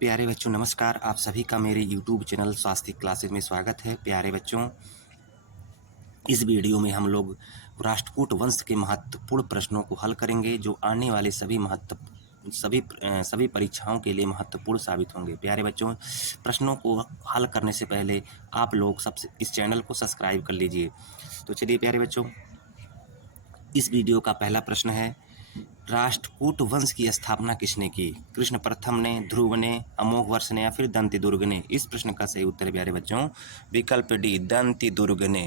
प्यारे बच्चों नमस्कार। आप सभी का मेरे YouTube चैनल स्वास्थ्य क्लासेज में स्वागत है। प्यारे बच्चों, इस वीडियो में हम लोग राष्ट्रकूट वंश के महत्वपूर्ण प्रश्नों को हल करेंगे जो आने वाले सभी परीक्षाओं के लिए महत्वपूर्ण साबित होंगे। प्यारे बच्चों, प्रश्नों को हल करने से पहले आप लोग सबसे इस चैनल को सब्सक्राइब कर लीजिए। तो चलिए प्यारे बच्चों, इस वीडियो का पहला प्रश्न है, राष्ट्रकूट वंश की स्थापना किसने की? कृष्ण प्रथम ने, ध्रुव ने, अमोघवर्ष ने या फिर दंती दुर्ग ने? इस प्रश्न का सही उत्तर है प्यारे बच्चों विकल्प डी, दंती दुर्ग ने।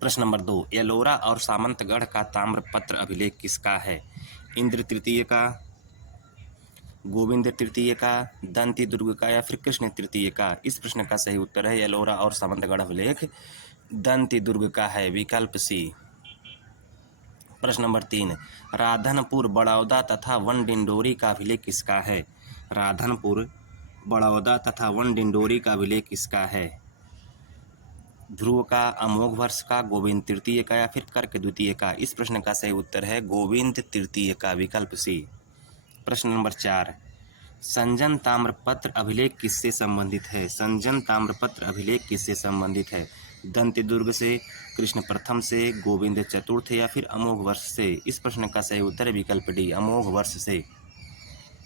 प्रश्न नंबर 2, एलोरा और सामंतगढ़ का ताम्रपत्र अभिलेख किसका है? इंद्र तृतीय का, गोविंद तृतीय का, दंती दुर्ग का या फिर कृष्ण तृतीय का? इस प्रश्न का सही उत्तर है एलोरा और सामंतगढ़ अभिलेख दंती दुर्ग का है, विकल्प सी। प्रश्न नंबर 3, राधनपुर, बड़ौदा तथा वन डिंडोरी का अभिलेख किसका है? राधनपुर, बड़ौदा तथा वन डिंडोरी का अभिलेख किसका है? ध्रुव का, अमोघवर्ष का, गोविंद तृतीय का या फिर कर्क द्वितीय का? इस प्रश्न का सही उत्तर है गोविंद तृतीय का, विकल्प सी। प्रश्न नंबर 4, संजन ताम्रपत्र अभिलेख किससे संबंधित है? संजन ताम्रपत्र अभिलेख किससे संबंधित है? दंती दुर्ग से, कृष्ण प्रथम से, गोविंद चतुर्थ या फिर अमोघ वर्ष से? इस प्रश्न का सही उत्तर है विकल्प डी, अमोघ वर्ष से।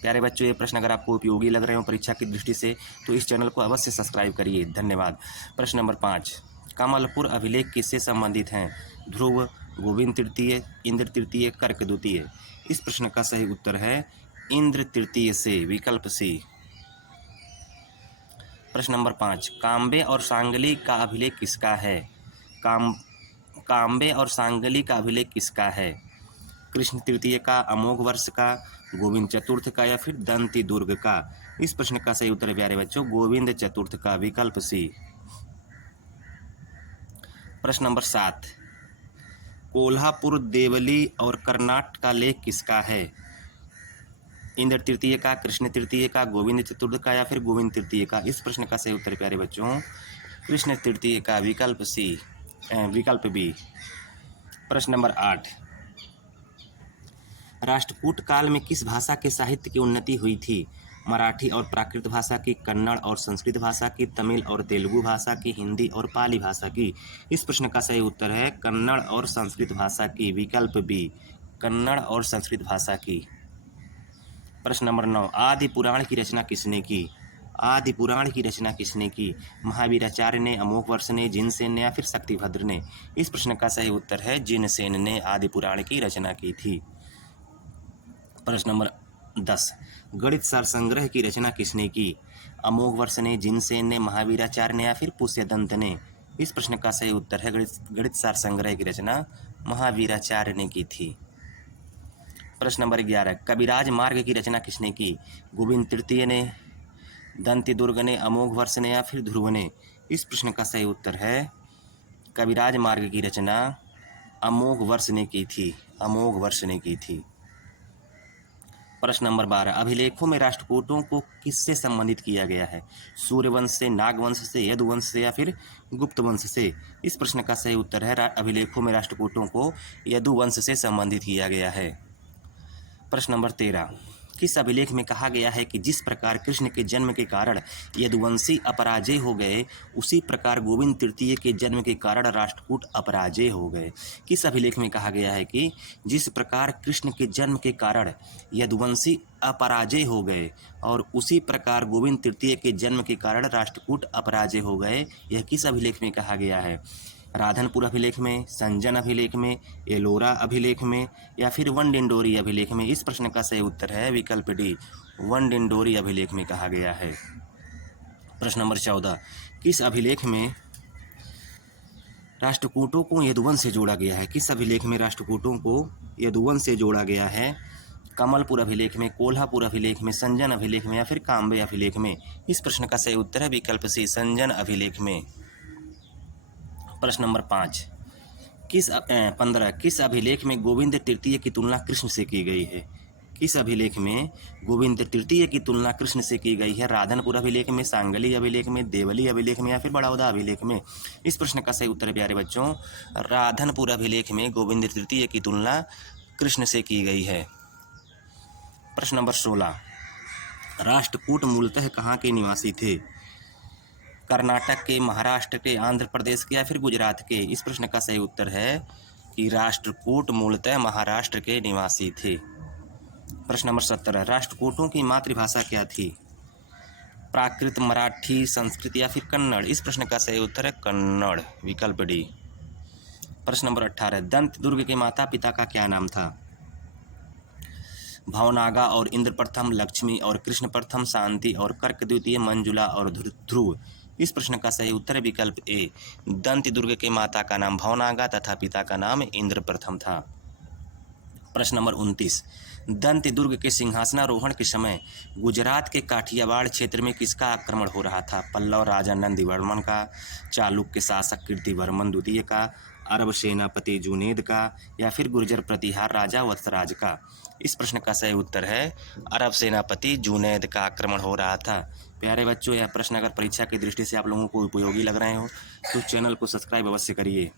प्यारे बच्चों, ये प्रश्न अगर आपको उपयोगी लग रहे हो परीक्षा की दृष्टि से तो इस चैनल को अवश्य सब्सक्राइब करिए। धन्यवाद। प्रश्न नंबर 5, कमलपुर अभिलेख किससे संबंधित हैं? ध्रुव, गोविंद तृतीय, इंद्र तृतीय, कर्क द्वितीय? इस प्रश्न का सही उत्तर है इंद्र तृतीय से, विकल्प सी। प्रश्न नंबर 5, काम्बे और सांगली का अभिलेख किसका है? काम्बे और सांगली का अभिलेख किसका है? कृष्ण तृतीय का, अमोघ वर्ष का, गोविंद चतुर्थ का या फिर दंती दुर्ग का? इस प्रश्न का सही उत्तर है प्यारे बच्चों गोविंद चतुर्थ का, विकल्प सी। प्रश्न नंबर 7, कोल्हापुर, देवली और कर्नाट का लेख किसका है? इंद्र तृतीय का, कृष्ण तृतीय का, गोविंद चतुर्थ का या फिर गोविंद तृतीय का? इस प्रश्न का सही उत्तर प्यारे बच्चों कृष्ण तृतीय का, विकल्प सी, विकल्प बी। प्रश्न नंबर 8, राष्ट्रकूट काल में किस भाषा के साहित्य की उन्नति हुई थी? मराठी और प्राकृत भाषा की, कन्नड़ और संस्कृत भाषा की, तमिल और तेलुगु भाषा की, हिंदी और पाली भाषा की? इस प्रश्न का सही उत्तर है कन्नड़ और संस्कृत भाषा की, विकल्प बी, कन्नड़ और संस्कृत भाषा की। प्रश्न नंबर 9, आदि पुराण की रचना किसने की? आदि पुराण की रचना किसने की? महावीराचार्य ने, अमोघवर्ष ने, जिनसेन ने या फिर शक्तिभद्र ने? इस प्रश्न का सही उत्तर है जिनसेन ने आदि पुराण की रचना की थी। प्रश्न नंबर 10, गणित सार संग्रह की रचना किसने की? अमोघवर्ष ने, जिनसेन ने, महावीराचार्य ने या फिर पुष्यदंत ने? इस प्रश्न का सही उत्तर है गणित सार संग्रह की रचना महावीराचार्य ने की थी। प्रश्न नंबर 11, कविराज मार्ग की रचना किसने की? गोविंद तृतीय ने, दंती दुर्ग ने, अमोघ वर्ष ने या फिर ध्रुव ने? इस प्रश्न का सही उत्तर है कविराज मार्ग की रचना अमोघ वर्ष ने की थी, अमोघ वर्ष ने की थी। प्रश्न नंबर 12, अभिलेखों में राष्ट्रकूटों को किससे संबंधित किया गया है? सूर्यवंश से, नागवंश से, यदुवंश से या फिर गुप्त वंश से? इस प्रश्न का सही उत्तर है अभिलेखों में राष्ट्रकूटों को यदुवंश से संबंधित किया गया है। प्रश्न नंबर 13, किस अभिलेख में कहा गया है कि जिस प्रकार कृष्ण के जन्म के कारण यदुवंशी अपराजय हो गए, उसी प्रकार गोविंद तृतीय के जन्म के कारण राष्ट्रकूट अपराजय हो गए? किस अभिलेख में कहा गया है कि जिस प्रकार कृष्ण के जन्म के कारण यदुवंशी अपराजय हो गए और उसी प्रकार गोविंद तृतीय के जन्म के कारण राष्ट्रकूट अपराजय हो गए? यह किस अभिलेख में कहा गया है? राधनपुर अभिलेख में, संजन अभिलेख में, एलोरा अभिलेख में या फिर वन डिंडोरी अभिलेख में? इस प्रश्न का सही उत्तर है विकल्प डी, वन डिंडोरी अभिलेख में कहा गया है। प्रश्न नंबर 14, किस अभिलेख में राष्ट्रकूटों को यदुवंश से जोड़ा गया है? किस अभिलेख में राष्ट्रकूटों को यदुवंश से जोड़ा गया है? कमलपुर अभिलेख में, कोल्हापुर अभिलेख में, संजन अभिलेख में या फिर काम्बे अभिलेख में? इस प्रश्न का सही उत्तर है विकल्प सी, संजन अभिलेख में। प्रश्न नंबर 15, किस अभिलेख में गोविंद तृतीय की तुलना कृष्ण से की गई है? किस अभिलेख में गोविंद तृतीय की तुलना कृष्ण से की गई है? राधनपुर अभिलेख में, सांगली अभिलेख में, देवली अभिलेख में या फिर बड़ौदा अभिलेख में? इस प्रश्न का सही उत्तर है प्यारे बच्चों राधनपुर अभिलेख में गोविंद तृतीय की तुलना कृष्ण से की गई है। प्रश्न नंबर 16, राष्ट्रकूट मूलतः कहाँ के निवासी थे? कर्नाटक के, महाराष्ट्र के, आंध्र प्रदेश के या फिर गुजरात के? इस प्रश्न का सही उत्तर है कि राष्ट्रकूट मूलतः महाराष्ट्र के निवासी थे। प्रश्न नंबर 17, राष्ट्रकूटों की मातृभाषा क्या थी? प्राकृत, मराठी, संस्कृत या फिर कन्नड़? इस प्रश्न का सही उत्तर है कन्नड़, विकल्प डी। प्रश्न नंबर 18, दंत दुर्ग के माता पिता का क्या नाम था? भवनागा और इंद्र प्रथम, लक्ष्मी और कृष्ण प्रथम, शांति और कर्क द्वितीय, मंजुला और ध्रुव? इस प्रश्न का सही उत्तर है विकल्प ए। दंत दुर्ग के माता का नाम भवनागा तथा पिता का नाम इंद्र प्रथम था। प्रश्न नंबर 29, दंत दुर्ग के सिंहासनारोहण के समय गुजरात के काठियावाड़ क्षेत्र में किसका आक्रमण हो रहा था? पल्लव राजा नंदीवर्मन का, चालुक्य शासक कीर्तिवर्मन द्वितीय का, अरब सेनापति जुनेद का या फिर गुर्जर प्रतिहार राजा वत्सराज का? इस प्रश्न का सही उत्तर है अरब सेनापति जुनेद का आक्रमण हो रहा था। प्यारे बच्चों, यह प्रश्न अगर परीक्षा की दृष्टि से आप लोगों को उपयोगी लग रहे हो तो चैनल को सब्सक्राइब अवश्य करिए।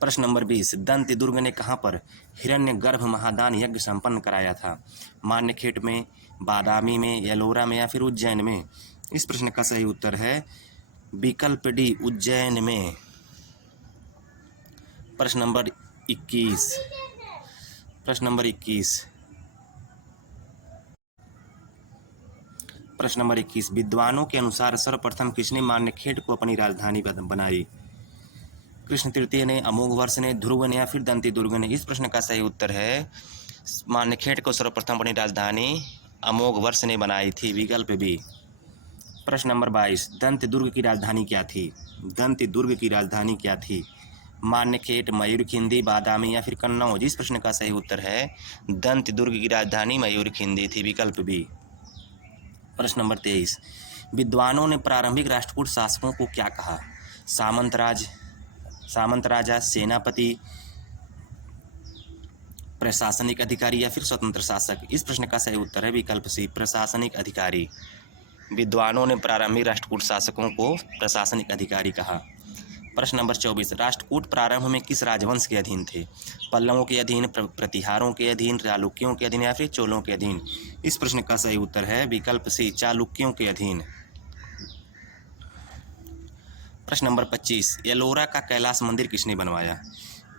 प्रश्न नंबर 20, दंत दुर्ग ने कहाँ पर हिरण्यगर्भ महादान यज्ञ संपन्न कराया था? मान्यखेट में, बादामी में, एलोरा में या फिर उज्जैन में? इस प्रश्न का सही उत्तर है विकल्प डी, उज्जैन में। प्रश्न नंबर 21, प्रश्न नंबर 21, विद्वानों के अनुसार सर्वप्रथम किसने मान्यखेट को अपनी राजधानी बनाई? कृष्ण तृतीय ने, अमोघ वर्ष ने, ध्रुव ने या फिर दंती दुर्ग ने? इस प्रश्न का सही उत्तर है मान्यखेट को सर्वप्रथम अपनी राजधानी अमोघ वर्ष ने बनाई थी, विकल्प बी। प्रश्न नंबर 22, दंत दुर्ग की राजधानी क्या थी? दंत दुर्ग की राजधानी क्या थी? मान्यखेट, मयूरखिंदी, बादामी या फिर कन्नौज? इस प्रश्न का सही उत्तर है दंत दुर्ग की राजधानी मयूरखिंदी थी, विकल्प बी। प्रश्न नंबर 23, विद्वानों ने प्रारंभिक राष्ट्रकूट शासकों को क्या कहा? सामंत राजा, सेनापति, प्रशासनिक अधिकारी या फिर स्वतंत्र शासक? इस प्रश्न का सही उत्तर है विकल्प सी, प्रशासनिक अधिकारी। विद्वानों ने प्रारंभिक राष्ट्रकूट शासकों को प्रशासनिक अधिकारी कहा। प्रश्न नंबर 24, राष्ट्रकूट प्रारंभ में किस राजवंश के अधीन थे? पल्लवों के अधीन, प्रतिहारों के अधीन, चालुक्यों के अधीन या फिर चोलों के अधीन? इस प्रश्न का सही उत्तर है विकल्प सी, चालुक्यों के अधीन। प्रश्न नंबर 25, एलोरा का कैलाश मंदिर किसने बनवाया?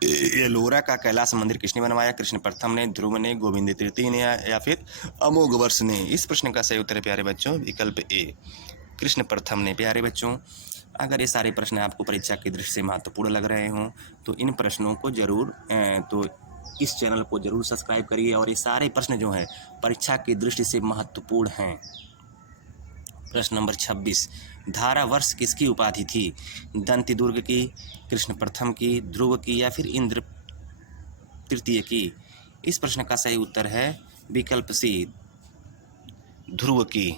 एलोरा का कैलाश मंदिर किसने बनवाया? कृष्ण प्रथम ने, ध्रुव ने, गोविंद तृतीय ने या फिर अमोघ वर्ष ने? इस प्रश्न का सही उत्तर है प्यारे बच्चों विकल्प ए, कृष्ण प्रथम ने। प्यारे बच्चों, अगर ये सारे प्रश्न आपको परीक्षा की दृष्टि से महत्वपूर्ण लग रहे हों तो इन प्रश्नों को जरूर इस चैनल को जरूर सब्सक्राइब करिए और ये सारे प्रश्न जो हैं परीक्षा की दृष्टि से महत्वपूर्ण हैं। प्रश्न नंबर 26, धारावर्ष किसकी उपाधि थी? दंती दुर्ग की, कृष्ण प्रथम की, ध्रुव की या फिर इंद्र तृतीय की? इस प्रश्न का सही उत्तर है विकल्प सी, ध्रुव की।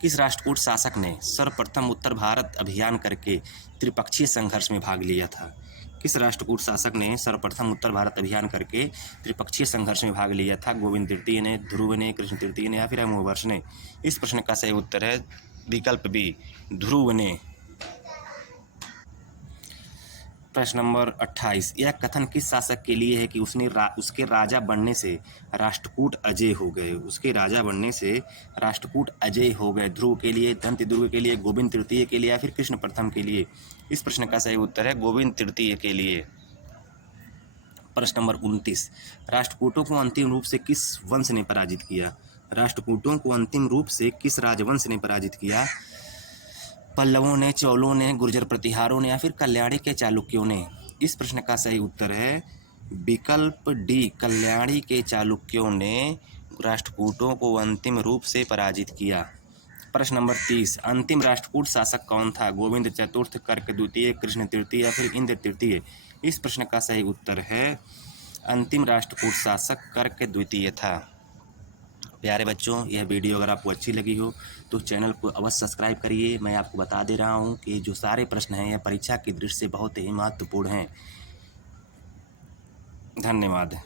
किस राष्ट्रकूट शासक ने सर्वप्रथम उत्तर भारत अभियान करके त्रिपक्षीय संघर्ष में भाग लिया था? किस राष्ट्रकूट शासक ने सर्वप्रथम उत्तर भारत अभियान करके त्रिपक्षीय संघर्ष में भाग लिया था? गोविंद तृतीय ने, ध्रुव ने, कृष्ण तृतीय ने या फिर अमोघ वर्ष ने? इस प्रश्न का सही उत्तर है विकल्प बी, ध्रुव ने। प्रश्न नंबर 28, यह कथन किस शासक के लिए है कि उसके राजा बनने से राष्ट्रकूट अजय हो गए? उसके राजा बनने से राष्ट्रकूट अजय हो गए। ध्रुव के लिए, दंत दुर्ग के लिए, गोविंद तृतीय के लिए या फिर कृष्ण प्रथम के लिए? इस प्रश्न का सही उत्तर है गोविंद तृतीय के लिए। प्रश्न नंबर 29, राष्ट्रकूटों को अंतिम रूप से किस वंश ने पराजित किया? राष्ट्रकूटों को अंतिम रूप से किस राजवंश ने पराजित किया? पल्लवों ने, चोलों ने, गुर्जर प्रतिहारों ने या फिर कल्याणी के चालुक्यों ने? इस प्रश्न का सही उत्तर है विकल्प डी, कल्याणी के चालुक्यों ने राष्ट्रकूटों को अंतिम रूप से पराजित किया। प्रश्न नंबर 30, अंतिम राष्ट्रकूट शासक कौन था? गोविंद चतुर्थ, कर्क द्वितीय, कृष्ण तृतीय या फिर इंद्र तृतीय? इस प्रश्न का सही उत्तर है अंतिम राष्ट्रकूट शासक कर्क द्वितीय था। प्यारे बच्चों, यह वीडियो अगर आपको अच्छी लगी हो तो चैनल को अवश्य सब्सक्राइब करिए। मैं आपको बता दे रहा हूं कि जो सारे प्रश्न हैं यह परीक्षा की दृष्टि से बहुत ही महत्वपूर्ण हैं। धन्यवाद।